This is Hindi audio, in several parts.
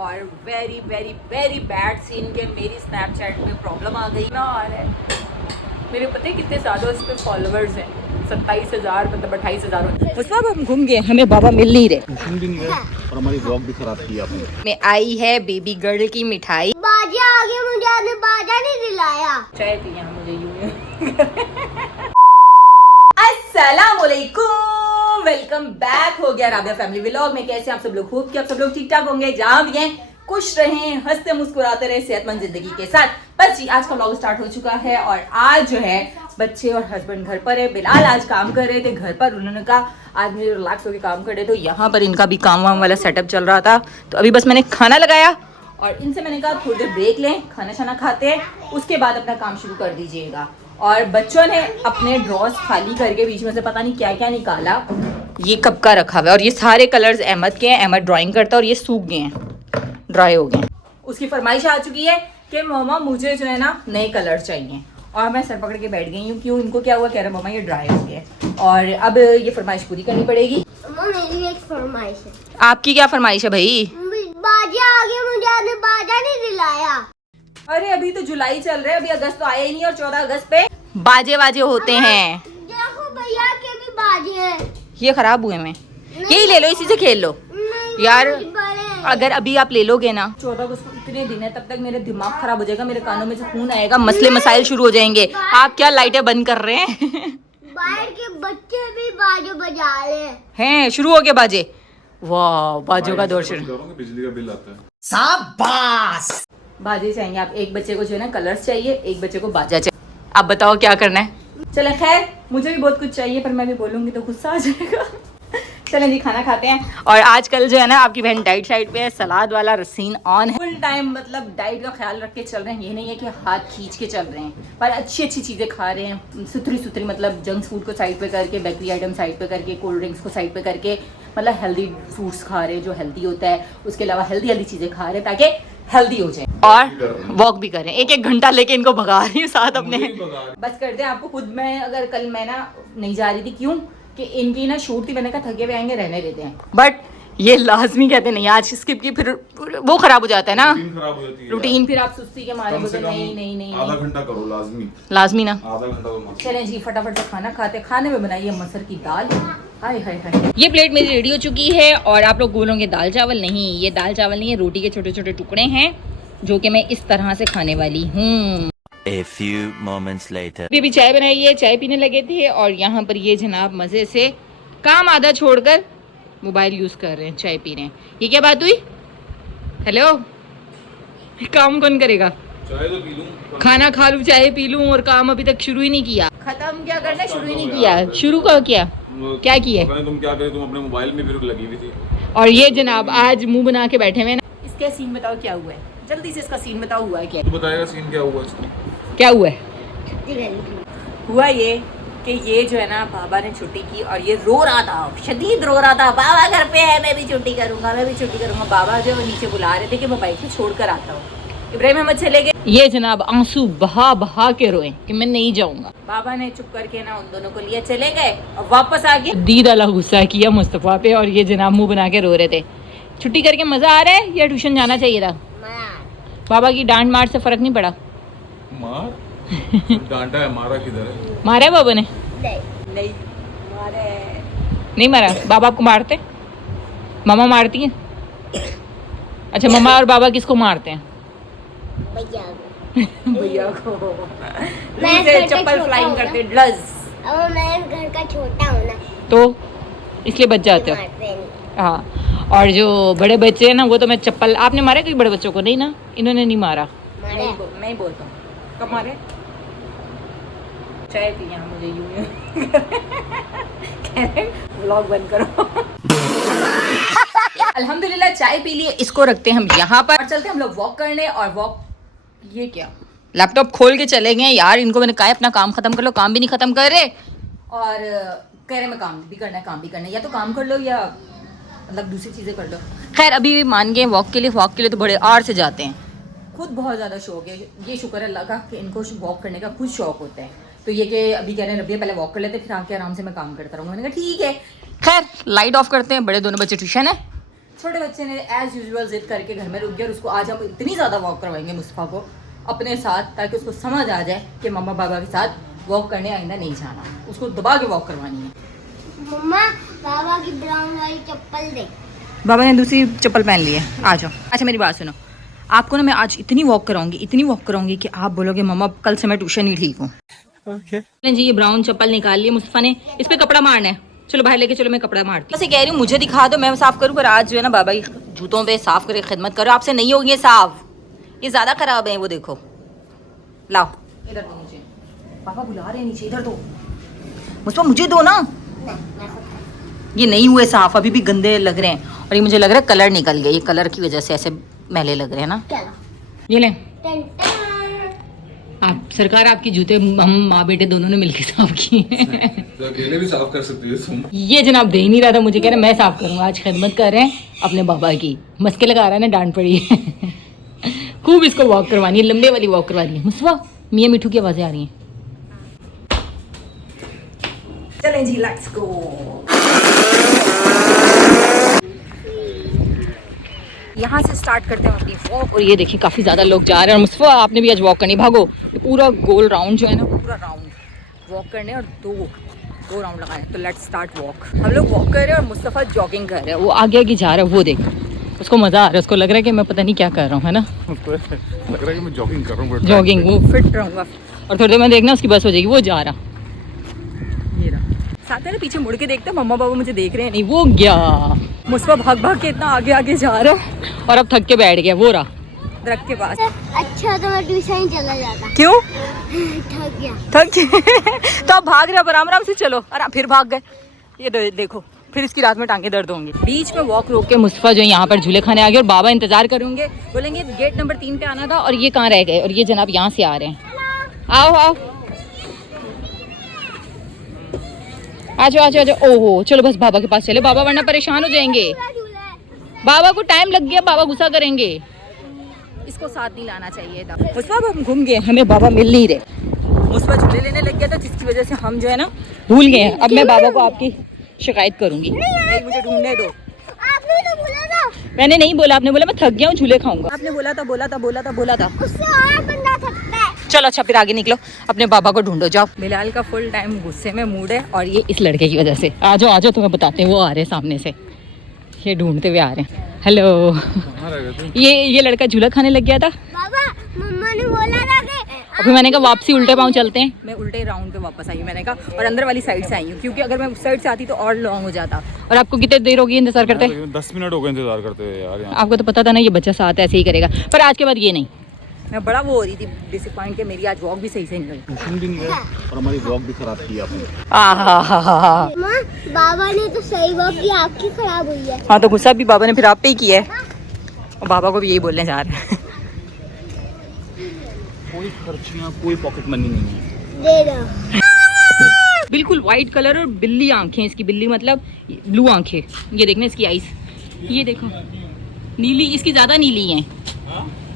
और very very very bad scene के मेरी स्नैपचैट में प्रॉब्लम आ गई ना। और मेरे पता है कितने ज़्यादा उस पर फॉलोअर्स हैं, 27,000 मतलब 28,000। उस वक्त हम घूम गए, हमें बाबा मिल नहीं रहे, घूम भी नहीं रहे और हमारी व्लॉग भी खराब की आपने। में आई है बेबी गर्ल की मिठाई। बाजा आ गया, मुझे आपने बाजा नहीं दिलाया। चाय पिया मुझे यूं। अस्सलामुअलैकुम, वेलकम बैक हो गया राबिया फैमिली व्लॉग में। कैसे आप सब लोग? होप कि आप सब लोग ठीक ठाक होंगे, जहाँ भी हैं खुश रहें, हंसते मुस्कुराते रहे, सेहतमंद जिंदगी के साथ। बस जी, आज का व्लॉग स्टार्ट हो चुका है और आज जो है बच्चे और हस्बैंड घर पर है। बिलाल आज काम कर रहे थे घर पर, उन्होंने कहा आज मुझे रिलैक्स होकर काम कर रहे, तो यहाँ पर इनका भी काम वाम वाला सेटअप चल रहा था। तो अभी बस मैंने खाना लगाया और इनसे मैंने कहा थोड़ी देर ब्रेक लें, खाना शाना खाते हैं, उसके बाद अपना काम शुरू कर दीजिएगा। और बच्चों ने अपने ड्रॉर्स खाली करके बीच में से पता नहीं क्या क्या निकाला। ये कब का रखा हुआ है और ये सारे कलर्स अहमद के हैं, अहमद ड्राइंग करता है और ये सूख गए हैं, ड्राई हो गए। उसकी फरमाइश आ चुकी है कि मम्मा मुझे जो है ना नए कलर चाहिए, और मैं सर पकड़ के बैठ गई हूँ। क्यों, इनको क्या हुआ? कह रहा मम्मा ये ड्राई हो गए और अब ये फरमाइश पूरी करनी पड़ेगी। मेरी एक फरमाइश है। आपकी क्या फरमाइश है भाई? बाजा आ गया, मुझे आपने बाजा नहीं दिलाया। अरे अभी तो जुलाई चल रहा है, अभी अगस्त तो आया ही नहीं और 14 अगस्त पे बाजे बाजे होते हैं। देखो भैया के भी बाजे हैं। ये खराब हुए में, यही ले लो, इसी से खेल लो यार। अगर अभी आप ले लोगे ना, 14 अगस्त को इतने दिन है, तब तक मेरा दिमाग खराब हो जाएगा, मेरे कानों में से खून आएगा, मसले मसाइल शुरू हो जाएंगे। आप क्या लाइटें बंद कर रहे हैं? बाहर के बच्चे भी बाजे बजा रहे हैं, शुरू हो गए बाजे। वाह, बाजों का दौर शुरू। बिजली का बिल आता है। शाबाश। बाजे चाहिए आप, एक बच्चे को जो है ना कलर्स चाहिए, एक बच्चे को बाजा चाहिए। आप बताओ क्या करना है? चले, खैर मुझे भी बहुत कुछ चाहिए, पर मैं भी बोलूंगी तो गुस्सा आ जाएगा। चलें जी, खाना खाते हैं। और आजकल जो है ना आपकी बहन डाइट साइड पे है, सलाद वाला रसीन ऑन है, फुल टाइम मतलब डाइट का ख्याल रख के चल रहे हैं। ये नहीं है कि हाथ खींच के चल रहे हैं, पर अच्छी अच्छी चीज़ें खा रहे हैं, सुथरी सुथरी, मतलब जंक फूड को साइड पे करके, बेकरी आइटम साइड पे करके, कोल्ड ड्रिंक्स को साइड पे करके, मतलब हेल्दी फ्रूट्स खा रहे हैं जो हेल्दी होता है, उसके अलावा हेल्दी हेल्दी चीज़ें खा रहे हैं ताकि हेल्दी हो जाए। और वॉक भी करें, एक एक घंटा लेके इनको भगा रही हूँ साथ अपने। बस कर दे आपको खुद। मैं अगर कल मैं ना नहीं जा रही थी, क्यों कि इनकी ना शूट थी, मैंने कहा थके हुए आएंगे, रहने देते हैं, बट ये लाजमी कहते नहीं आज स्किप की, फिर वो खराब हो जाता है ना रूटीन, फिर आप सुस्ती के मारे बोलते नहीं आधा घंटा करो लाजमी ना। आधा घंटा तो चलें जी, फटाफट से खाना खाते। खाने में बनाइए मसर की दाल। हाय हाय हाय, ये प्लेट मेरी रेडी हो चुकी है और आप लोग बोलोगे दाल चावल। नहीं, ये दाल चावल नहीं है, रोटी के छोटे छोटे टुकड़े हैं जो कि मैं इस तरह से खाने वाली हूँ। A few moments later. अभी चाय बनाई है, चाय पीने लगे थे और यहाँ पर ये जनाब मजे से काम आधा छोड़कर मोबाइल यूज कर रहे हैं, चाय पी रहे हैं। ये क्या बात हुई? हेलो, काम कौन करेगा? चाय तो पी लूं, खाना खा लूं, चाय पी लूं और काम अभी तक शुरू ही नहीं किया। खत्म क्या करना, शुरू ही नहीं किया। शुरू का क्या किया? तुम क्या करे, तुम अपने मोबाइल में फिर लगी हुई थी। और ये जनाब आज मुंह बना के बैठे हुए ना। इसका सीन बताओ क्या हुआ है, जल्दी से इसका सीन बताओ। हुआ है क्या? तू बताएगा सीन क्या हुआ इसका? क्या हुआ है? हुआ ये कि ये जो है ना बाबा ने छुट्टी की और ये रो रहा था, शदीद रो रहा था, बाबा घर पे है, मैं भी छुट्टी करूंगा, मैं भी छुट्टी करूंगा। बाबा जो नीचे बुला रहे थे कि मैं बाइक को छोड़ कर आता हूँ। इब्राहिम अहमद चले गए, ये जनाब आंसू बहा बहा के रोए कि मैं नहीं जाऊंगा। बाबा ने चुप करके ना उन दोनों को लिया, चले गए और वापस आ गए। दीद अला गुस्सा किया मुस्तफ़ा पे और ये जनाब मुंह बना के रो रहे थे। छुट्टी करके मजा आ रहा है या ट्यूशन जाना चाहिए था? बाबा की डांट मार से फर्क नहीं पड़ा? मार डांटा है, मारा किधर है? मारा है बाबा ने? नहीं मारा है। नहीं मारा? बाबा आपको मारते? मामा मारती है? अच्छा, मम्मा और बाबा किसको मारते हैं? भैया को। मैं चप्पल फ्लाइंग करते ड्लज। अब मैं घर का छोटा हूँ ना, तो इसलिए बच जाते हो। हाँ, और जो बड़े बच्चे हैं ना वो तो मैं चप्पल। आपने मारे कोई बड़े बच्चों को? नहीं ना, इन्होंने नहीं मारा। मैं बोलता हूँ कब मारे। चाय पिया मुझे यूं व्लॉग बंद करो। अल्हम्दुलिल्लाह चाय पी लिए, इसको रखते हैं हम यहाँ पर और चलते हैं हम लोग वॉक करने। और वॉक, ये क्या लैपटॉप खोल के चले गए यार। इनको मैंने कहा अपना काम खत्म कर लो, काम भी नहीं खत्म कर रहे और कह रहे मैं काम भी करना है, काम भी करना है। या तो काम कर लो या मतलब दूसरी चीज़ें कर लो। खैर अभी मान गए वॉक के लिए तो बड़े आर से जाते हैं। खुद बहुत ज़्यादा शौक है, ये शुक्र है अल्लाह का कि इनको वॉक करने का खुद शौक होता है। तो ये कि अभी कह रहे हैं रबिया पहले वॉक कर लेते, फिर आके आराम से मैं काम करता रहूँगा। मैंने कहा ठीक है। खैर लाइट ऑफ करते हैं, बड़े दोनों बच्चे ट्यूशन है, छोटे बच्चे ने एज यूजुअल जिद करके घर में रुक गया और उसको आज हम इतनी ज़्यादा वॉक करवाएंगे मुस्तफ़ा को अपने साथ, ताकि उसको समझ आ जाए कि मम्मा पापा के साथ वॉक करने आइंदा नहीं जाना, उसको दबा के वॉक करवानी है। मम्मा बाबा की ब्राउन वाली चप्पल दे। बाबा ने दूसरी चप्पल पहन ली है, आ जाओ। अच्छा मेरी बात सुनो, आपको ना मैं आज इतनी वॉक कराऊंगी कि आप बोलोगे मम्मा कल से मैं ट्यूशन ही ठीक हूँ। जी ये ब्राउन चप्पल निकाल ली मुस्तफ़ा ने, इस पे कपड़ा मारना है, चलो बाहर लेके चलो, मैं कपड़ा मारती हूँ। कह रही हूँ मुझे दिखा दो, मैं साफ करूँ, पर आज जो है ना बाबा की जूतों पे साफ करके खिदमत करो, आपसे नहीं होगी साफ, ये ज्यादा खराब है। वो देखो, लाओ इधर दो नीचे, पापा बुला रहे हैं नीचे, इधर दो मुस्तफ़ा, मुझे दो ना। ये नहीं हुए साफ, अभी भी गंदे लग रहे हैं, और ये मुझे लग रहा है कलर निकल गया, ये कलर की वजह से ऐसे मैले लग रहे हैं ना। ये लें आप, सरकार आपके जूते हम माँ बेटे दोनों ने मिलकर साफ किए तो अकेले भी साफ कर सकती है तुम। ये जनाब दे ही नहीं रहा था, मुझे कह रहा मैं साफ करूँगा, आज खिदमत कर रहे हैं अपने बाबा की, मस्के लगा रहा है ना, डांट पड़ी है खूब इसको वॉक करवानी है, लंबे वाली वॉक करवानी है। मुस्तफ़ा मियाँ मिठू की आवाज़ें आ रही हैं, चलें जी लेट्स गो। यहाँ से स्टार्ट करते हैं अपनी वॉक, और ये देखिए काफ़ी ज़्यादा लोग जा रहे हैं, और मुस्तफ़ा आपने भी आज वॉक करनी, भागो। ये पूरा गोल राउंड जो है ना, पूरा राउंड वॉक करने और दो राउंड लगाने। तो लेट्स स्टार्ट वॉक। हम लोग वॉक कर रहे हैं और मुस्तफ़ा जॉगिंग कर रहे हैं, वो आगे आगे जा रहा है, वो देख, उसको मज़ा आ रहा है, उसको लग रहा है कि मैं पता नहीं क्या कर रहा हूँ, है ना, उसको लग रहा है कि मैं जॉगिंग कर रहा हूँ, जॉगिंग, वो फिट रहूँगा। और थोड़ी देर में देखना उसकी बस हो जाएगी, वो जा रहा, ये रहा साथ है ना, पीछे मुड़ के देखते मम्मा पापा मुझे देख रहे हैं नहीं, वो गया। मुस्तफ़ा भाग भाग के इतना आगे आगे जा रहा है, और अब थक के बैठ गया, वो रहा दरख्त के पास। अच्छा तो मैं ट्यूशन चला जाता। क्यों? थक गया। तो आप भाग रहे हो, आराम आराम से चलो, और फिर भाग गए, ये देखो, फिर इसकी रात में टांगे दर्द होंगी। बीच में वॉक रोक के मुस्तफ़ा जो यहाँ पर झूले खाने आ गए, और बाबा इंतजार करेंगे, बोलेंगे गेट नंबर 3 पे आना था, और ये कहाँ रह गए, और ये जनाब यहाँ से आ रहे हैं। आओ आओ आ जाओ। ओहो चलो बस बाबा के पास चले, बाबा वरना परेशान हो जाएंगे, बाबा को टाइम लग गया, बाबा गुस्सा करेंगे, इसको साथ नहीं लाना चाहिए था। मुस्तफ़ा हम घूम गए, हमें बाबा मिल नहीं रहे, मुस्तफ़ा झूले लेने लग गया था, जिसकी वजह से हम जो है ना भूल गए हैं। अब मैं बाबा को आपकी शिकायत करूंगी, नहीं मुझे ढूंढने दो। आपने तो बोला था। मैंने नहीं बोला, आपने बोला मैं थक गया हूँ झूले खाऊंगा, आपने बोला था। उससे और बंदा थकता है। चलो अच्छा फिर आगे निकलो, अपने बाबा को ढूंढो जाओ। बिलाल का फुल टाइम गुस्से में मूड है, और ये इस लड़के की वजह से। आ जाओ तुम्हें बताते हैं, वो आ रहे हैं सामने से, ये ढूंढते हुए आ रहे हैं। हेलो, ये लड़का झूला खाने लग गया था। बाबा मम्मा ने बोला था कि अभी मैंने कहा वापसी उल्टे पाँव चलते हैं, मैं उल्टे राउंड पे वापस आई हूँ, मैंने कहा, और अंदर वाली साइड से आई हूँ, क्योंकि अगर मैं उस साइड से आती तो और लॉन्ग हो जाता। और आपको कितने देर होगी इंतजार करते? 10 मिनट हो गए इंतजार करते हुए यार। आपको तो पता था ना ये बच्चा साथ ऐसे ही करेगा, पर आज के बाद ये नहीं। मैं बड़ा वो हो रही थी डिसअपॉइंट के मेरी आज वॉक भी सही से नहीं हुई, ट्यूशन भी नहीं गए और हमारी वॉक भी खराब की आपने। माँ बाबा ने तो सही वॉक की, आपकी खराब हुई है। हाँ तो गुस्सा भी बाबा ने फिर आप पे ही किया है, और बाबा को भी यही बोलने जा रहे हैं। कोई खर्चियाँ, कोई पॉकेट मनी नहीं है। दे दो। बिल्कुल वाइट कलर और बिल्ली आंखें, इसकी बिल्ली मतलब ब्लू आंखें, ये देखना इसकी आईज, ये देखो नीली, इसकी ज़्यादा नीली हैं,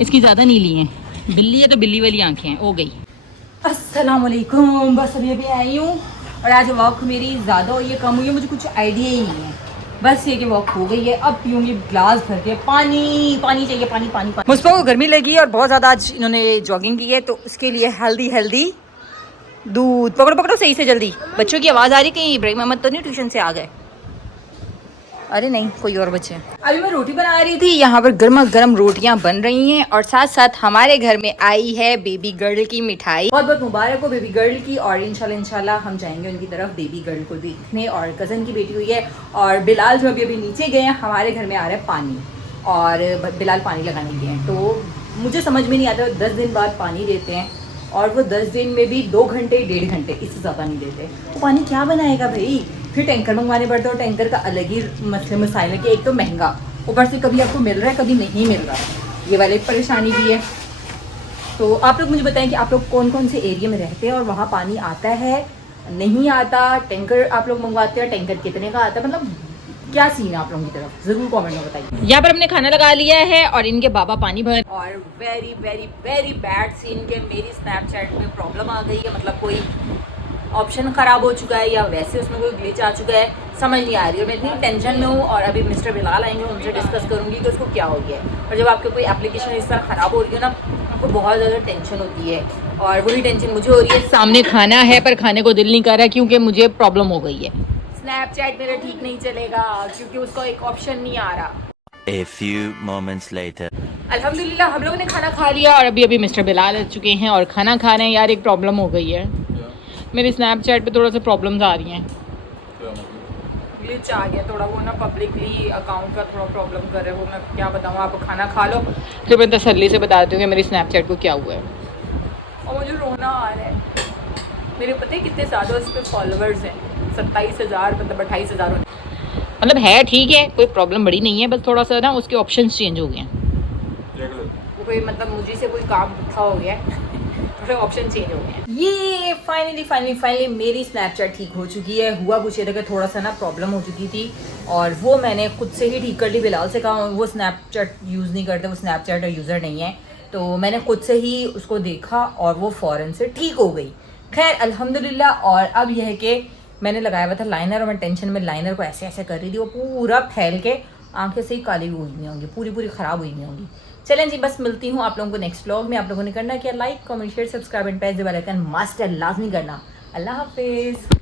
इसकी ज़्यादा नीली हैं, बिल्ली है तो बिल्ली वाली आंखें हैं। हो गई। अस्सलाम वालेकुम, बस अभी आई हूँ, और आज वॉक मेरी ज़्यादा हुई है कम हुई है, मुझे कुछ आइडिया ही नहीं है, बस ये कि वॉक हो गई है। अब पीऊँगी ग्लास भर के पानी चाहिए, पानी। मुझको को गर्मी लगी और बहुत ज़्यादा आज इन्होंने जॉगिंग की है, तो उसके लिए हेल्दी दूध। पकड़ो सही से जल्दी, बच्चों की आवाज़ आ रही कहीं इब्राहिम अहमद तो नहीं ट्यूशन से आ गए? अरे नहीं, कोई और बच्चे हैं। अभी मैं रोटी बना रही थी, यहाँ पर गर्मा गर्म रोटियाँ बन रही हैं, और साथ साथ हमारे घर में आई है बेबी गर्ल की मिठाई। बहुत बहुत मुबारक हो बेबी गर्ल की, और इंशाल्लाह हम जाएंगे उनकी तरफ बेबी गर्ल को देखने, और कज़न की बेटी हुई है। और बिलाल जो अभी नीचे गए हैं, हमारे घर में आ रहा है पानी, और बिलाल पानी लगाने गए हैं, तो मुझे समझ में नहीं आता, 10 दिन बाद पानी देते हैं, और वो 10 दिन में भी 2 घंटे 1.5 घंटे, इससे ज़्यादा नहीं देते। वो पानी क्या बनाएगा भाई, फिर टैंकर मंगवाने पड़ते हैं, और टैंकर का अलग ही मसाइल है कि एक तो महंगा, ऊपर से कभी आपको मिल रहा है कभी नहीं मिल रहा है, ये वाली परेशानी भी है। तो आप लोग मुझे बताएं कि आप लोग कौन कौन से एरिया में रहते हैं, और वहाँ पानी आता है नहीं आता, टैंकर आप लोग मंगवाते हैं, टैंकर कितने का आता है, मतलब क्या सीन है आप लोगों की तरफ, जरूर कमेंट में बताइए। यहाँ पर हमने खाना लगा लिया है, और इनके बाबा पानी भर, और वेरी बैड सीन के मेरी स्नैपचैट में प्रॉब्लम आ गई है, मतलब कोई ऑप्शन ख़राब हो चुका है या वैसे उसमें कोई ग्लिच आ चुका है, समझ नहीं आ रही है। मैं इतनी टेंशन में हूँ और अभी मिस्टर बिलाल आएंगे, उनसे डिस्कस करूँगी कि उसको क्या हो गया है। और जब आपकी कोई एप्लीकेशन इस तरह ख़राब हो रही है ना, आपको बहुत ज़्यादा टेंशन होती है और वही टेंशन मुझे हो रही है। सामने खाना है पर खाने को दिल नहीं कर रहा क्योंकि मुझे प्रॉब्लम हो गई है। स्नैपचैट मेरा ठीक नहीं चलेगा क्योंकि उसका एक ऑप्शन नहीं आ रहा। A few moments later. अल्हम्दुलिल्लाह हम लोगों ने खाना खा लिया और अभी मिस्टर बिलाल आ चुके हैं और खाना खा रहे हैं। यार एक प्रॉब्लम हो गई है, मेरी स्नैपचैट पे थोड़ा सा प्रॉब्लम्स आ रही हैं। ग्लिच आ गया थोड़ा, वो ना पब्लिकली अकाउंट का थोड़ा प्रॉब्लम कर रहे हैं, वो मैं क्या बताऊँ आपको। खाना खा लो फिर मैं तसल्ली से बता देती हूँ कि मेरी स्नैपचैट को क्या हुआ है। और मुझे रोना आ रहा है। मेरे पता है कितने ज़्यादा उस पर फॉलोअर्स हैं, 27,000 मतलब 28,000। मतलब है ठीक है, कोई प्रॉब्लम बड़ी नहीं है, बस थोड़ा सा ना उसके ऑप्शंस चेंज हो गए हैं। वो कोई मतलब मुझे से कोई काम पुट्ठा हो गया है, थोड़े ऑप्शन चेंज हो गए हैं। ये फाइनली मेरी स्नैपचैट ठीक हो चुकी है। हुआ कुछ ये था कि थोड़ा सा ना प्रॉब्लम हो चुकी थी और वो मैंने खुद से ही ठीक कर ली। बिलाल से कहा, वो स्नैपचैट यूज़ नहीं करते, वो स्नैपचैट यूज़र नहीं है, तो मैंने खुद से ही उसको देखा और वो फ़ौरन से ठीक हो गई। खैर अल्हम्दुलिल्लाह। और अब यह है कि मैंने लगाया हुआ था लाइनर और मैं टेंशन में लाइनर को ऐसे ऐसे कर रही थी, वो पूरा फैल के आंखें से ही काली हुई नहीं होंगी, पूरी ख़राब हुई नहीं होंगी। चलें जी, बस मिलती हूँ आप लोगों को नेक्स्ट व्लॉग में। आप लोगों ने करना क्या, like comment share subscribe and press the bell icon must लाजमी करना। अल्लाह हाफिज़।